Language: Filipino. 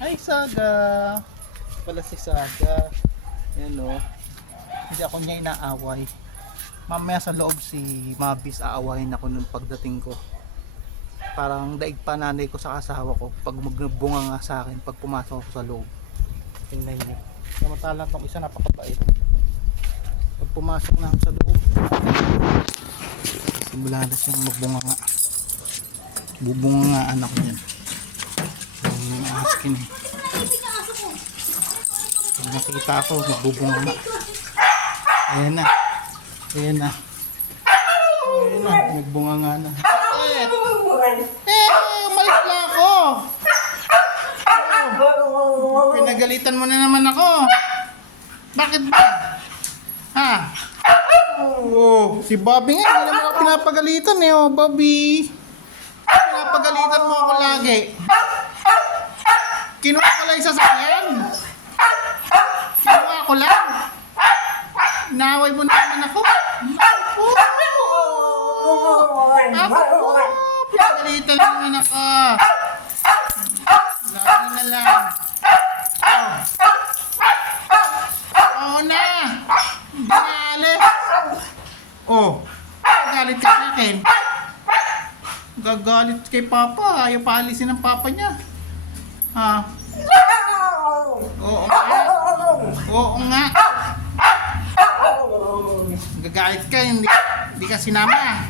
Ay, Saga. Pala si Saga. Yan o. Hindi ako niya inaaway. Mamaya sa loob si Mabis aawahin ako nung pagdating ko. Parang daig pa nanay ko sa asawa ko pag magbunga nga sa akin pag pumasok ako sa loob. Tingnan niyo. Samantalang tong isa napakabait. Pag pumasok na ako sa loob, simula na siyang magbunga nga. Bubunga nga anak niya. Askin eh. Pag nakita ako, magbubunga nga. Ayan na. Ayan na. Ayan na. Magbunga nga na. Umalis na ako. Pinagalitan mo na naman ako. Bakit ba? Ha? Oh, si Bobby nga. Hindi naman ako pinapagalitan eh. Oh, Bobby. Pinapagalitan mo ako lagi. Kinuha ko lang isa sa akin. Kinuha ko lang. Naway mo naman ako. Pinagalitan naman ako. Lagi na lang. Oo na. Hindi na alis. Oh. Galit ka sa akin. Gagalit kay Papa. Ayaw paalisin ng Papa niya. Ha? Oo nga. Oo nga. Gagalit ka. Hindi ka sinama.